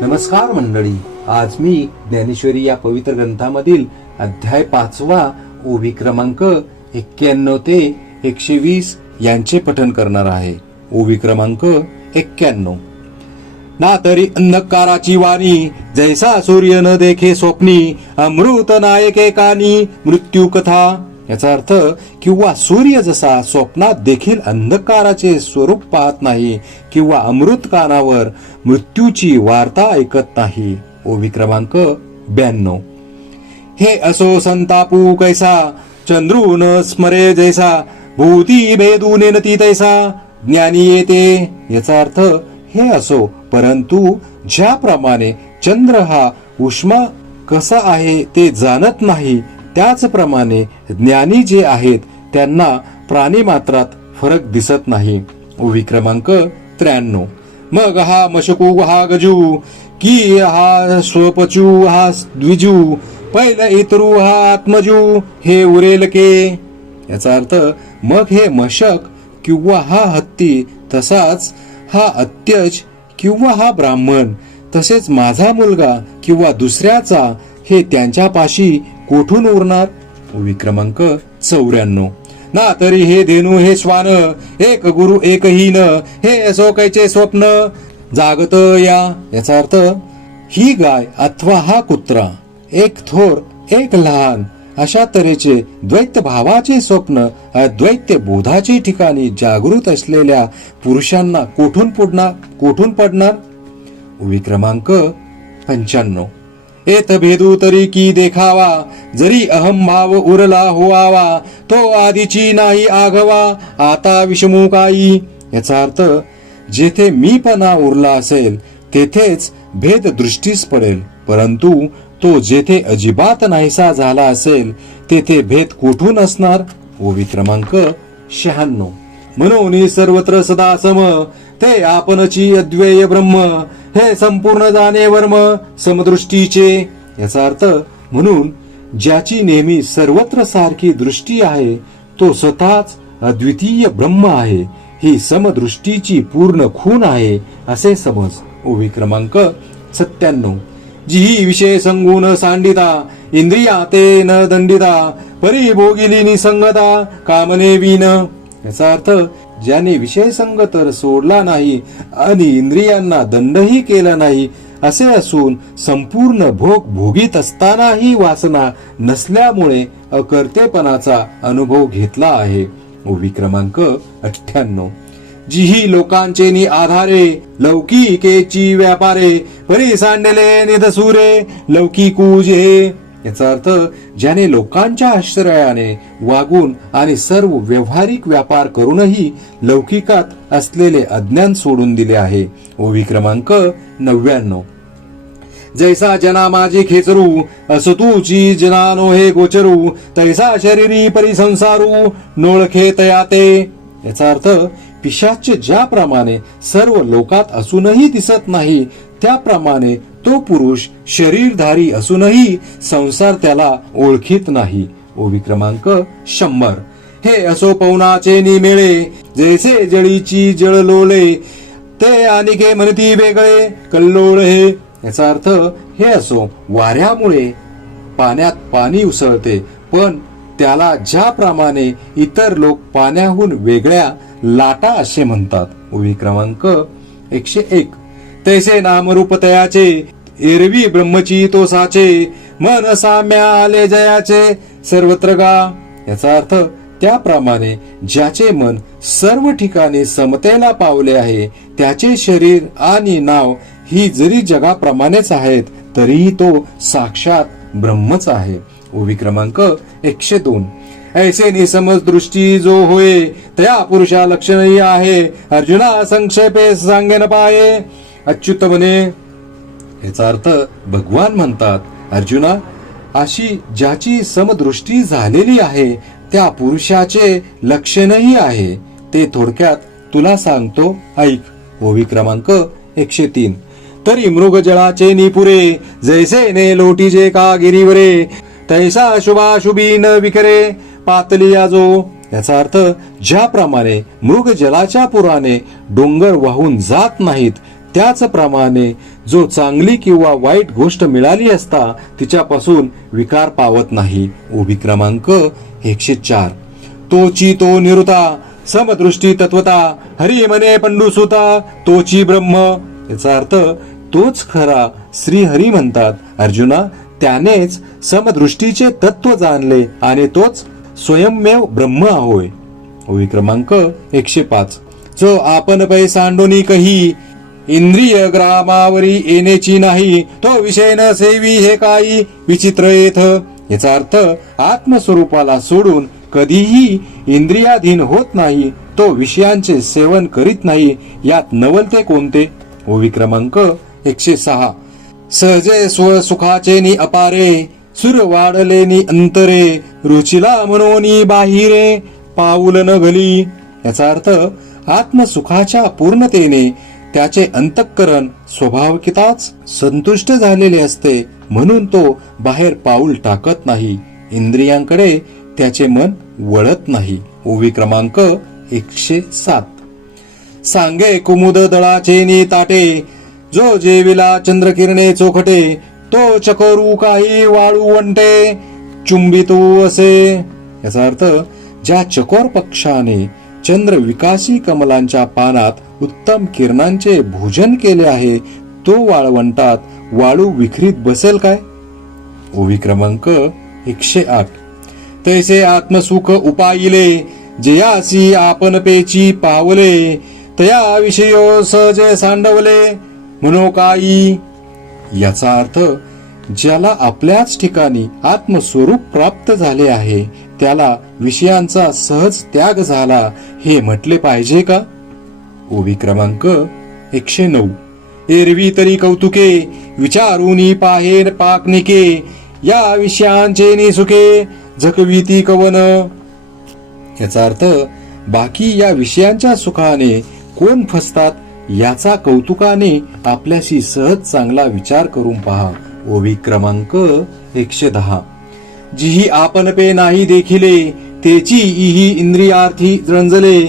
नमस्कार मंडळी, आज मी ज्ञानेश्वरी या पवित्र ग्रंथामधील अध्याय 5 ओवी क्रमांक 91 ते 120 यांचे पठण करणार आहे. ओवी क्रमांक 91. ना तरी अंधकाराची वाणी, जैसा सूर्य न देखे स्वप्नी, अमृत नायके कानी मृत्यू कथा. याचा अर्थ, किंवा सूर्य जसा स्वप्नात देखील अंधकाराचे स्वरूप पाहत नाही, किंवा अमृत कानावर मृत्यूची वार्ता ऐकत नाही. ओवी क्रमांक 92. हे असो संतापू कैसा, चंद्रू न स्मरे जैसा, भूती भेदू नेनती तैसा ज्ञानी येते. याचा अर्थ, हे असो, परंतु ज्याप्रमाणे चंद्र हा उष्मा कसा आहे ते जाणत नाही, त्याचप्रमाणे ज्ञानी जे आहेत त्यांना प्राणी मात्रात फरक दिसत नाही. ओवी क्रमांक 93. मग हा मशकू हा गजू, की हा स्वपचू हा द्विजू, पहिला इतरू हा आत्मजू, हे उरेल के. याचा अर्थ, मग हे मशक किंवा हा हत्ती, तसाच हा अत्यज किंवा हा ब्राह्मण, तसेच माझा मुलगा किंवा दुसऱ्याचा, हे त्यांच्यापाशी कोठून उरणार. ओवी क्रमांक 94. ना तरी हे धेनू हे श्वान, एक गुरु एक हीन, हे असो कैचे स्वप्न जागत या. याचा अर्थ, ही गाय अथवा हा कुत्रा, एक थोर एक लहान, अशा तऱ्हेचे द्वैत भावाचे स्वप्न अद्वैत बोधाचे ठिकाणी जागृत असलेल्या पुरुषांना कोठून पडणार. ओवी क्रमांक 95. एत भेदू तरी की देखावा, जरी अहंभाव उरला होवावा, तो आधीची नाही आघवा, आता विषमुकाई. याचा अर्थ, जेथे मीपणा उरला असेल तेथेच भेद दृष्टीस पडेल, परंतु तो जेथे अजिबात नाहीसा झाला असेल तेथे भेद कोठून असणार. ओवी क्रमांक 96. म्हणून सर्वत्र सदा सम, ते आपणची अद्वैय ब्रह्म, हे संपूर्ण जाणे वर्म समदृष्टीचे. याचा अर्थ, म्हणून ज्याची नेहमी सर्वत्र सारखी दृष्टी आहे तो स्वतःच अद्वितीय ब्रह्म आहे, ही समदृष्टीची पूर्ण खूण आहे असे समज. ओवी क्रमांक 97. जी विषय संगून सांडिता, इंद्रिया ते न दंडिता, परी भोगिली निसंगता कामने विन. याचा अर्थ, ज्याने विषय संग तर सोडला नाही आणि इंद्रियांना दंडही केला नाही, असे असून संपूर्ण भोग भोगीत असतानाही वासना नसल्यामुळे अकर्तेपणाचा अनुभव घेतला आहे. ओवी क्रमांक 98. जिही लोकांचे नि आधारे, लौकिकेची व्यापारे, परी सांडले निधसुरे लौकिकू जे. याचा अर्थ, ज्याने लोकांच्या आश्रयाने वागून आणि सर्व व्यवहारिक व्यापार करूनही लौकिकात असलेले अज्ञान सोडून दिले आहे. ओवी क्रमांक 99. जैसा जना माझी खेचरू, असतूची जनानो हे गोचरू, तैसा शरीरी परिसंसारू नोळखे तयाते. याचा अर्थ, पिशाच ज्याप्रमाणे सर्व लोकात असूनही दिसत नाही, त्याप्रमाणे तो पुरुष शरीरधारी असूनही संसार त्याला ओळखीत नाही. ओवी क्रमांक 100. हे असो पवनाचे निमेळे, जैसे जळीची जळलोळे, ते आनिके म्हणती वेगळे कल्लोळ हे. याचा अर्थ, हे असो वाऱ्यामुळे पाण्यात पाणी उसळते, पण त्याला ज्याप्रमाणे इतर लोक पाण्याहून वेगळ्या लाटा असे म्हणतात. ओवी क्रमांक 101. तैसे नामरूप तयाचे, एरवी ब्रह्मची तो साचे, मन साम्या आले जयाचे सर्वत्र गा. याचा अर्थ, त्याप्रमाणे ज्याचे मन सर्व ठिकाणी समतेला पावले आहे, त्याचे शरीर आणि नाव ही जरी जगाप्रमाणेच आहेत, तरीही तो साक्षात ब्रह्मच आहे. ओवी क्रमांक 102. ऐसे निसमज दृष्टी जो होय, त्या पुरुषा लक्षणीय आहे, अर्जुना संक्षेपे सांगे न पाये अच्युत म्हणे. याचा अर्थ, भगवान म्हणतात, अर्जुना, अशी ज्याची समदृष्टी झालेली आहे त्या पुरुषाचे लक्षणही आहे, ते थोडक्यात तुला सांगतो, ऐक. ओवी क्रमांक 103. तरी मृग जळाचे निपुरे, जैसे ने लोटीजे का गिरीवरे, तैसा शुभाशुभी न विकरे पातलिया जो. याचा अर्थ, ज्याप्रमाणे मृग जलाच्या पुराने डोंगर वाहून जात नाहीत, त्याचप्रमाणे जो चांगली किंवा वाईट गोष्ट मिळाली असता तिच्यापासून विकार पावत नाही. उभी क्रमांक 104. तोची तो निरुता समदृष्टी तत्वता हरी मने पंडुसुता तोची ब्रह्म. याचा अर्थ तोच खरा श्री हरी म्हणतात. अर्जुना, त्यानेच समदृष्टीचे तत्व जाणले आणि तोच स्वयंमेव ब्रह्म होय. ओवी क्रमांक 105. जो आपण पै सांडोनी कही इंद्रिय ग्रामावरी येण्याची नाही तो विषय न सेवी हे काही विचित्र येथ. याचा अर्थ आत्मस्वरूपाला सोडून कधीही इंद्रियाधीन होत नाही, तो विषयांचे सेवन करीत नाही, यात नवलते कोणते. ओवी क्रमांक 106. सहजे स्वसुखाचे नि अपारे सुर वाढलेनी अंतरे रुचिला मनोनी बाहिरे पाऊल न घली. याचा अर्थ आत्मसुखाच्या पूर्णतेने त्याचे अंतःकरण स्वभावकिताच संतुष्ट झालेले असते, म्हणून तो बाहेर पाऊल टाकत नाही, इंद्रियांकडे त्याचे मन वळत नाही. ओवी क्रमांक 107. सांगे कुमुद दळाचे नि ताटे जो जेविला चंद्रकिरणे चोखटे तो चकोरू काही वाळू वंटे चुंबितू असे. याचा अर्थ ज्या चकोर पक्षाने चंद्र विकासी कमलांच्या पानात उत्तम किरणांचे भोजन केले आहे तो वाळवंटात वाळू विखरीत बसेल काय. ओवी क्रमांक 108. तैसे आत्मसुख उपाइले जयासी आपण पेची पावले तया विषयो सहजे सांडवले म्हणो काही. याचा अर्थ ज्याला आपल्याच ठिकाणी आत्मस्वरूप प्राप्त झाले आहे त्याला विषयांचा सहज त्याग झाला हे म्हटले पाहिजे का. ओवी क्रमांक 109. एरवी तरी कौतुके विचारूनी पाहे पाकनिके या विषयांचे निसुखे झकविती कवन. याचा अर्थ बाकी या विषयांच्या सुखाने कोण फसतात याचा कौतुकाने आपल्याशी सहज चांगला विचार करून पहा. ओवी क्रमांक 110. जिही आपण पे नाही देखिले तेची इही इंद्रियार्थी रंजले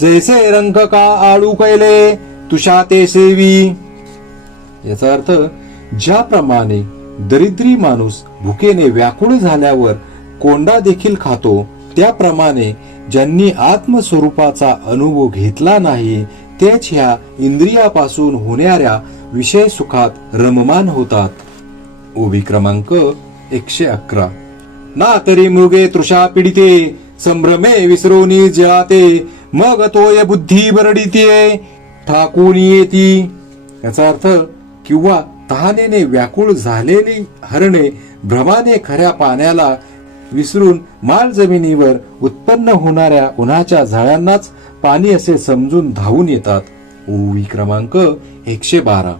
जैसे रंग का आळू कैले तुषा ते सेवी. याचा अर्थ ज्याप्रमाणे दरिद्री माणूस भुकेने व्याकुळ झाल्यावर कोंडा देखील खातो त्याप्रमाणे ज्यांनी आत्मस्वरूपाचा अनुभव घेतला नाही तेच ह्या इंद्रियापासून होणाऱ्या विषय सुखात रममान होतात. ओवी क्रमांक 111. ना तरी मृगे तृषा पीडिते संभ्रमे विसरोनी जाते मग तोय बुद्धी बरडिते ठाकून येती. याचा अर्थ किंवा तहानेने व्याकुळ झालेली हरणे भ्रमाने खऱ्या पाण्याला विसरून माल जमिनीवर उत्पन्न होणाऱ्या उन्हाच्या झाडांनाच पाणी असे समजून धावून येतात. ओवी क्रमांक 112.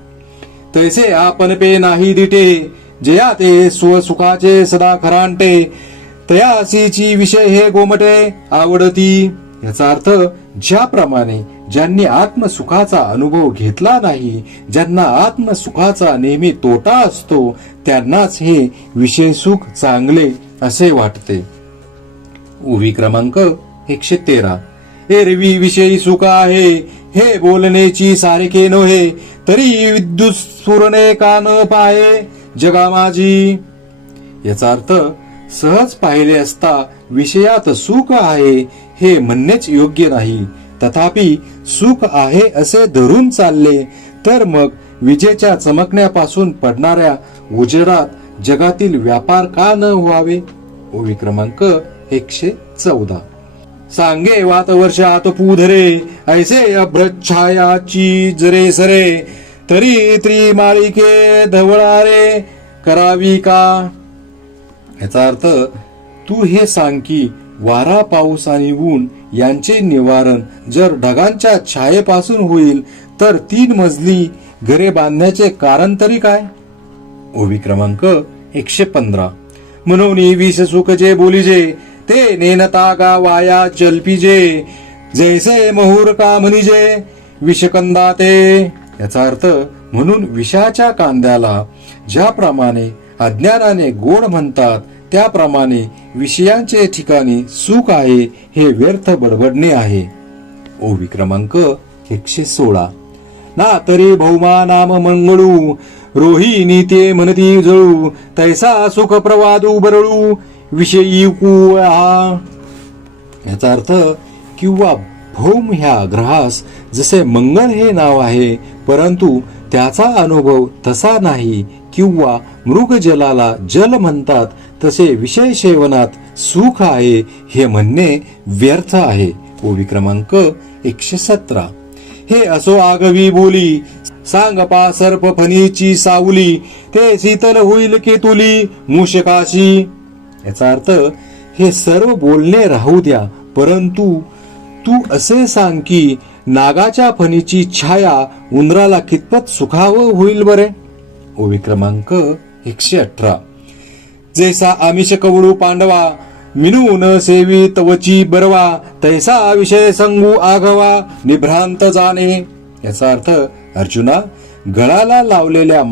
तैसे आपण पे नाही दिटे जया ते स्वसुखाचे सदा खरांटे तयासीची विषय हे गोमटे आवडती. याचा अर्थ ज्याप्रमाणे ज्यांनी आत्मसुखाचा अनुभव घेतला नाही ज्यांना आत्मसुखाचा नेहमी तोटा असतो त्यांनाच हे विषय सुख चांगले असे वाटते. ओवी क्रमांक 113. एरवी विषयी सुख आहे हे बोलण्याची सारखे नव्हे तरी विद्युत स्फुरणे कान पाहे जगा माझी. याचा अर्थ सहज पाहिले असता विषयात सुख आहे हे म्हणणेच योग्य नाही, तथापि सुख आहे असे धरून चालले तर मग विजेच्या चमकण्यापासून पडणाऱ्या उजेडात जगातील व्यापार का न व्हावे. ओवी क्रमांक 114. सांगे वात वर्षात पूधरे ऐसे अभ्रच्छायाची जरे सरे तरी त्रिमाळिके धवळारे करावी का. याचा अर्थ तू हे सांग की वारा पाऊस आणि ऊन यांचे निवारण जर ढगांच्या छायेपासून होईल तर 3 मजली घरे बांधण्याचे कारण तरी काय. ओवी क्रमांक 115. म्हणून विष सुख जे बोलिजे ते नेनता गा वाया जल्पिजे जैसे महुर का म्हणिजे विषकंदा ते. याचा अर्थ म्हणून विषाच्या कांद्याला ज्याप्रमाणे अज्ञानाने गोड म्हणतात त्याप्रमाणे विषयांचे ठिकाणी सुख आहे हे व्यर्थ बडबडणे आहे. ओवी क्रमांक 116. ना तरी भौमा नाम मंगळू, रोहिणी ते म्हणती जळू, तैसा सुख प्रवादू बरळू, विषयी कुळा. याचा अर्थ किंवा भौम ह्या ग्रहास जसे मंगळ हे नाव आहे, परंतु त्याचा अनुभव तसा नाही, किंवा मृग जलाला जल म्हणतात तसे विषय सेवनात सुख आहे हे म्हणणे व्यर्थ आहे. ओवी क्रमांक 117. हे असो आगवी बोली, सांग पा सर्प फणीची सावली, ते शीतल होईल केतुली मूषकाशी. याचा अर्थ हे सर्व बोलणे राहू द्या, परंतु तू असे सांग की नागाच्या फणीची छाया उंदराला कितपत सुखावं होईल बरे. ओवी क्रमांक 118. जैसा आमिष कवळू पांडवा, मिनू न सेवी तवची बरवा, तैसा विषय संगू आघवा निभ्रांत जाणे. याचा अर्थ अर्जुना, गळाला लावलेल्या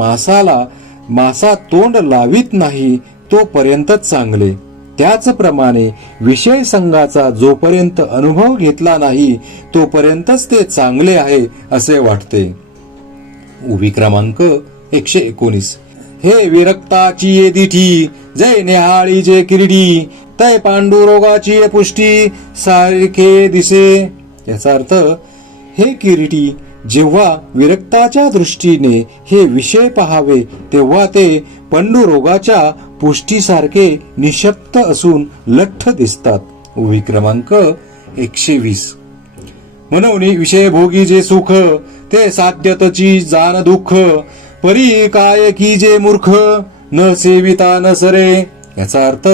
मासा तोंड लावित नाही तोपर्यंतच चांगले, त्याचप्रमाणे विषय संघाचा जोपर्यंत अनुभव घेतला नाही तोपर्यंतच ते चांगले आहे असे वाटते. उभी क्रमांक 119. हे विरक्ताची ये दिठी, जय नेहाळी जे किरीटी, तय पांडुरोगाची पुष्टी सारखे दिसे. याचा अर्थ हे किरीटी, जेव्हा विरक्ताच्या दृष्टीने हे विषय पहावे तेव्हा ते पंडुरोगाच्या पुष्टीसारखे निशक्त असून लठ्ठ दिसतात. ओवी क्रमांक 120. म्हणून विषय भोगी जे सुख, ते साध्यतची जाण दुःख, परी काय की जे मूर्ख, न सेविता न सरे. याचा अर्थ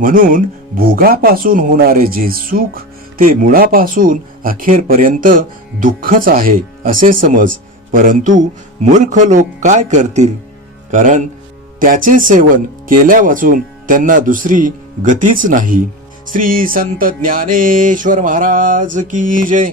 म्हणून भोगापासून होणारे जे सुख ते मुळापासून अखेरपर्यंत दुःखच आहे असे समज, परंतु मूर्ख लोक काय करतील, कारण त्याचे सेवन केल्यावाचून त्यांना दुसरी गतीच नाही. श्री संत ज्ञानेश्वर महाराज की जय.